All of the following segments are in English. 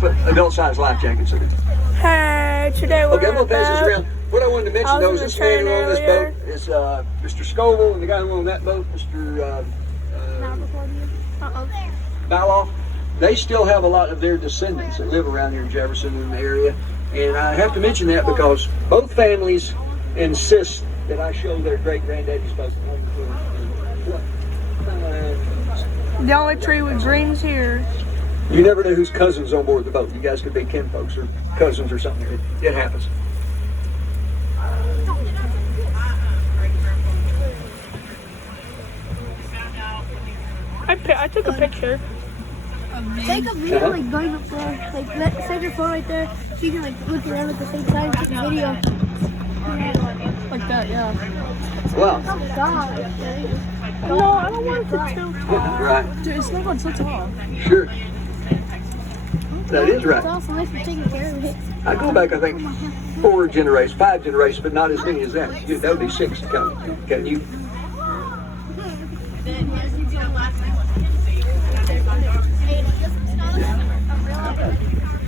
put adult-sized life jackets in it. Hey, today we're Okay, I'm gonna pass this around. What I wanted to mention though is this man who owned this boat is Mr. Scoville, and the guy who owned that boat, Mr. Baloff. They still have a lot of their descendants that live around here in Jefferson in the area, and I have to mention that because both families insist that I show their great-granddaddy's boat. The only tree with greens here. You never know whose cousin's on board the boat. You guys could be kinfolks or cousins or something. It happens. I took a picture. Take a video, like going up there, like set your phone right there, so you can like look around at the same time, take a video. Like that, yeah. Wow. Oh God. No, I don't want it to too tall. Right. Dude, it's not going so tall. Sure. That is right. It's also nice for taking care of it. I go back, I think, 5 generations, but not as many as that. That would be 6. Can you?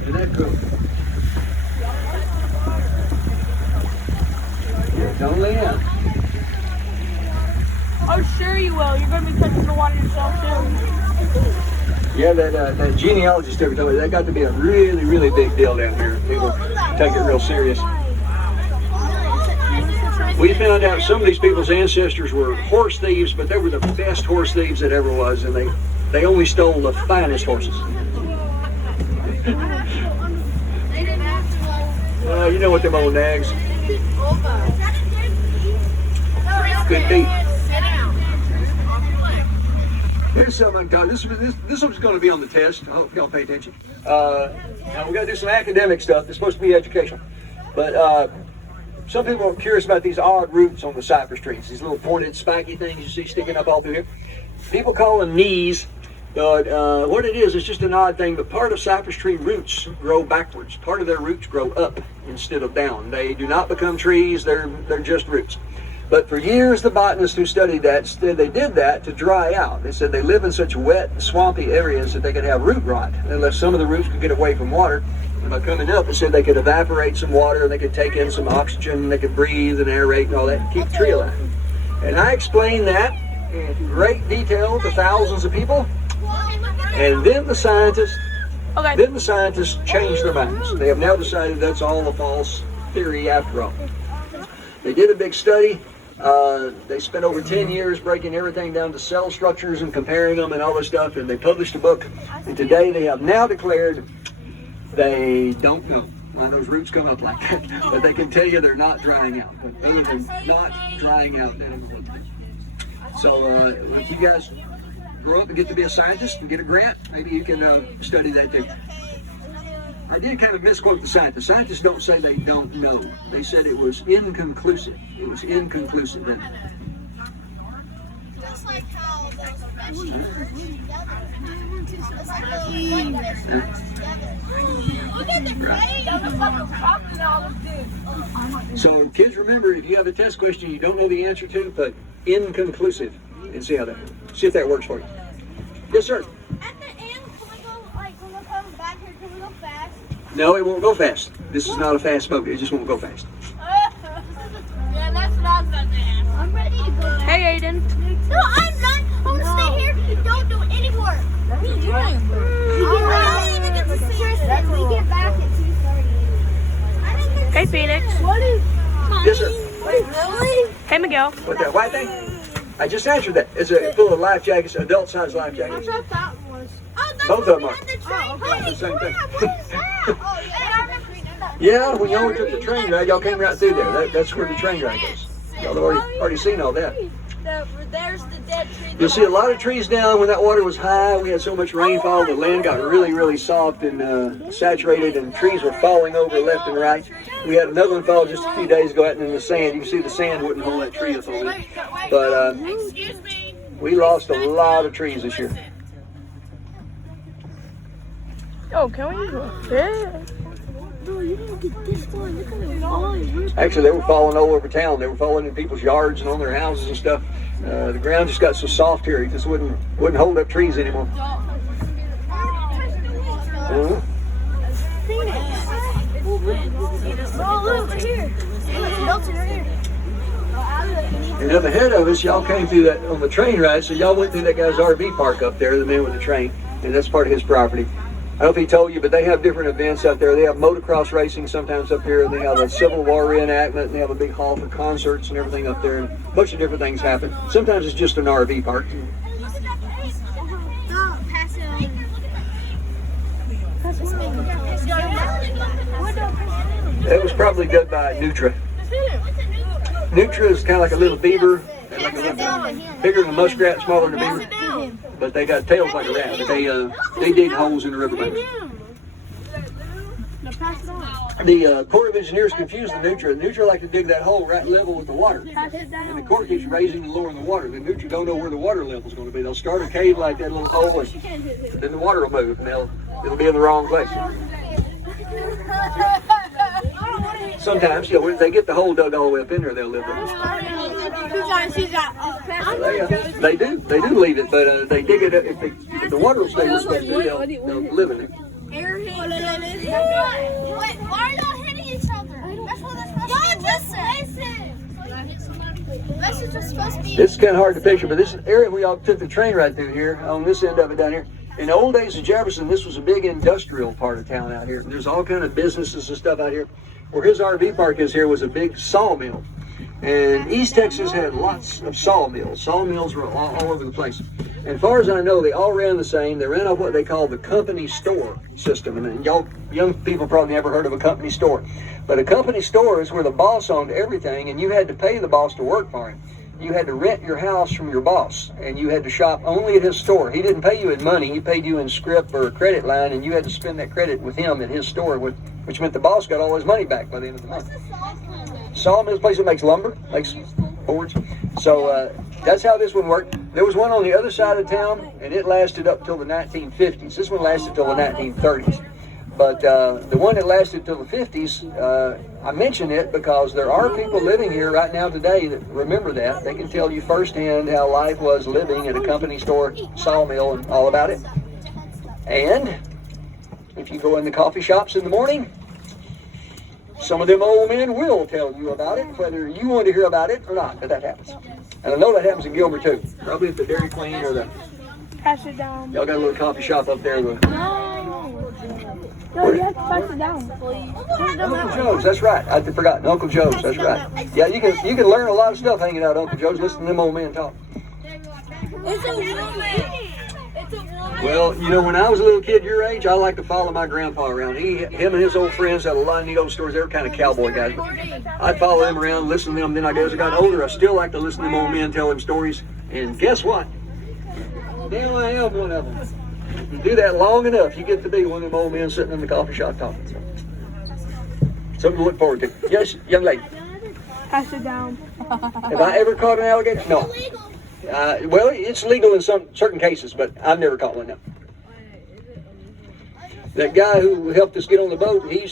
Isn't that cool? Yeah, don't lay out. Oh, sure you will. You're going to be touching the water yourself, too. Yeah, that genealogist ever told me that got to be a really, really big deal down here. People take it real serious. We found out some of these people's ancestors were horse thieves, but they were the best horse thieves that ever was, and they only stole the finest horses. You know what them old nags. Good beat. Here's something, this one's going to be on the test. I hope y'all pay attention. Now we're going to do some academic stuff. It's supposed to be educational. But some people are curious about these odd roots on the cypress trees. These little pointed, spiky things you see sticking up all through here. People call them knees. But what it is just an odd thing. But part of cypress tree roots grow backwards. Part of their roots grow up instead of down. They do not become trees. They're just roots. But for years, the botanists who studied that said they did that to dry out. They said they live in such wet, swampy areas that they could have root rot unless some of the roots could get away from water. And by coming up, they said they could evaporate some water, and they could take in some oxygen, and they could breathe and aerate and all that and keep the tree alive. And I explained that in great detail to thousands of people. And then the scientists changed their minds. They have now decided that's all a false theory after all. They did a big study. They spent over 10 years breaking everything down to cell structures and comparing them and all this stuff, and they published a book. And today they have now declared they don't know why those roots come up like that, but they can tell you they're not drying out. But other than not drying out, they don't know what to do. So if you guys grow up and get to be a scientist and get a grant, maybe you can study that too. I did kind of misquote the scientists. Scientists don't say they don't know. They said it was inconclusive. It was inconclusive. Just like how So kids, remember, if you have a test question you don't know the answer to, put inconclusive and see if that works for you. Yes, sir. at the end, can we go, like, when we're coming back here, can we go fast? No, it won't go fast. This is not a fast boat. It just won't go fast. Yeah, that's what I was about to ask. I'm ready to go. Hey, Aiden. No, I'm not. I want to stay here. Don't do any work. What are you doing? I don't even get to see Tristan, we get back at 2:30. Hey, Phoenix. What is... Yes, sir. Wait, really? Hey, Miguel. What, that white thing? I just answered that. It's full of life jackets, adult-sized life jackets. I thought that one was... Oh, that's Both of them are. the train. The same thing. What is that? Oh, yeah, I remember that. Yeah, when y'all took the train ride, y'all came right through there. That's where the train ride goes. Y'all have already seen all that. There's the dead tree. You'll see a lot of trees down when that water was high. We had so much rainfall, the land got really, really soft and saturated, and trees were falling over left and right. We had another one fall just a few days ago out in the sand. You can see the sand wouldn't hold that tree up over it. But Excuse me. we lost a lot of trees this year. Oh, can we go fish? No, you didn't get this one. Look at it falling. Actually, they were falling all over town. They were falling in people's yards and on their houses and stuff. The ground just got so soft here, it just wouldn't hold up trees anymore. Milton right here. And up ahead of us, y'all came through that on the train ride, so y'all went through that guy's RV park up there, the man with the train, and that's part of his property. I don't know if he told you, but they have different events out there. They have motocross racing sometimes up here, and they have a Civil War reenactment, and they have a big hall for concerts and everything up there, and a bunch of different things happen. Sometimes it's just an RV park. It was probably done by Nutra. Nutra is kind of like a little beaver, like bigger than a muskrat, smaller than a beaver, but they got tails like a rat. They dig holes in the riverbank. The Corps of Engineers confused the Nutra. The Nutra like to dig that hole right level with the water, and the Corps keeps raising and lowering the water. The Nutra don't know where the water level is going to be. They'll start a cave like that little hole, and then the water will move, and it'll be in the wrong place. Sometimes, when they get the hole dug all the way up in there, they'll live there. They do leave it, but they dig it up. If the water will stay where it's supposed to be, they'll live in it. Why are y'all hitting each other? That's what they're supposed to listen. That's what they're supposed to be. This is kind of hard to picture, but this area we all took the train right through here, on this end of it down here. In the old days of Jefferson, this was a big industrial part of town out here. There's all kind of businesses and stuff out here. Where his RV park is here was a big sawmill. And East Texas had lots of sawmills. Sawmills were all over the place. And as far as I know, they all ran the same. They ran off what they call the company store system. And y'all young people probably never heard of a company store. But a company store is where the boss owned everything, and you had to pay the boss to work for him. You had to rent your house from your boss, and you had to shop only at his store. He didn't pay you in money. He paid you in script or a credit line, and you had to spend that credit with him at his store, which meant the boss got all his money back by the end of the month. Sawmill is a place that makes lumber, makes boards. So that's how this one worked. There was one on the other side of town, and it lasted up till the 1950s. This one lasted till the 1930s. But the one that lasted till the 50s, I mention it because there are people living here right now today that remember that. They can tell you firsthand how life was living at a company store, sawmill, and all about it. And if you go in the coffee shops in the morning, some of them old men will tell you about it, whether you want to hear about it or not, but that happens. And I know that happens in Gilmer too. Probably at the Dairy Queen or the... Pass it down. Y'all got a little coffee shop up there. No, you have to pass it down, please. Uncle Joe's, that's right. I'd forgotten. Uncle Joe's, that's right. Yeah, you can learn a lot of stuff hanging out at Uncle Joe's, listening to them old men talk. It's a woman. It's a woman. Well, when I was a little kid your age, I liked to follow my grandpa around. Him and his old friends had a lot of neat old stories. They were kind of cowboy guys. But I'd follow them around, listen to them. Then as I got older, I still like to listen to them old men tell them stories. And guess what? Now I am one of them. You do that long enough, you get to be one of them old men sitting in the coffee shop talking. Something to look forward to. Yes, young lady. Pass it down. Have I ever caught an alligator? No. Well, it's legal in some certain cases, but I've never caught one. No. That guy who helped us get on the boat, he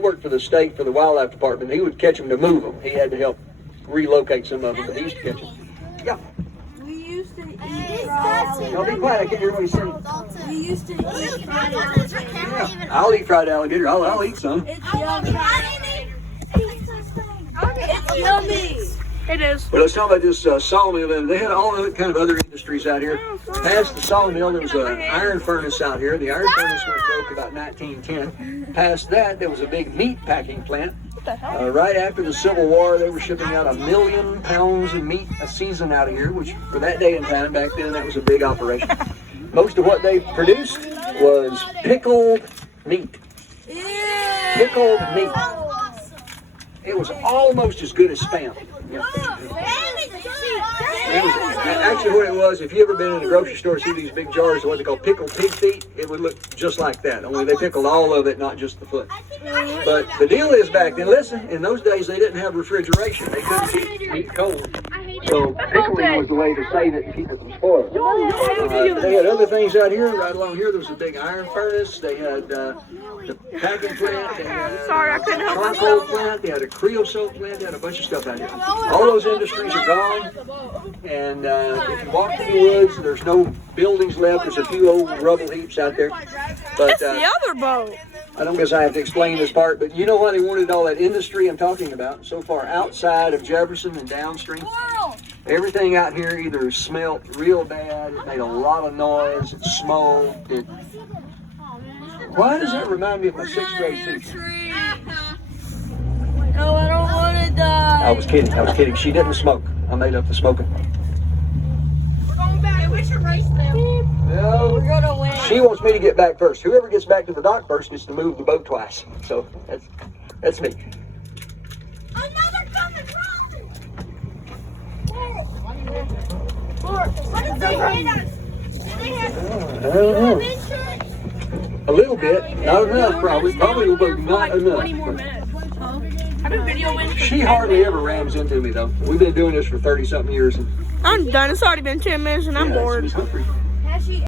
worked for the state for the wildlife department. He would catch them to move them. He had to help relocate some of them, but he used to catch them. Yeah. Don't be quiet, I can't hear what he's saying. We used to eat fried alligator. Yeah, I'll eat fried alligator. I'll eat some. It's yummy. It's yummy. It is. Well, let's talk about this sawmill. And they had all kind of other industries out here. Past the sawmill, there was an iron furnace out here. The iron furnace went broke about 1910. Past that, there was a big meat packing plant. Right after the Civil War, they were shipping out 1 million pounds of meat a season out of here, which for that day and time back then, that was a big operation. Most of what they produced was pickled meat. Pickled meat. It was almost as good as Spam. Yeah. Actually, what it was, if you ever been in a grocery store, see these big jars of what they call pickled pig feet, it would look just like that. Only they pickled all of it, not just the foot. But the deal is back then, listen, in those days they didn't have refrigeration. They couldn't keep meat cold. So pickling was the way to save it and keep it from spoiling. They had other things out here. Right along here, there was a big iron furnace. They had the packing plant. They had a charcoal plant. They had a creosote plant. They had a bunch of stuff out here. All those industries are gone. And if you walk through the woods, there's no buildings left. There's a few old rubble heaps out there. But That's the other boat. I don't guess I have to explain this part, but you know why they wanted all that industry I'm talking about so far outside of Jefferson and downstream? Everything out here either smelled real bad, it made a lot of noise, it smoked. Why does that remind me of my 6th grade teacher? No, I don't want to die. I was kidding. She didn't smoke. I made up the smoking. We're going back. Hey, we should race them. No, We're going to win. she wants me to get back first. Whoever gets back to the dock first gets to move the boat twice. So that's me. Another coming what did they hit us? Did they have I don't know. insurance? A little bit, not enough probably. Probably not enough. 20 more minutes. I've been videoing. She hardly ever rams into me though. We've been doing this for 30-something years. And I'm done. It's already been 10 minutes and I'm yeah, bored. it's hungry.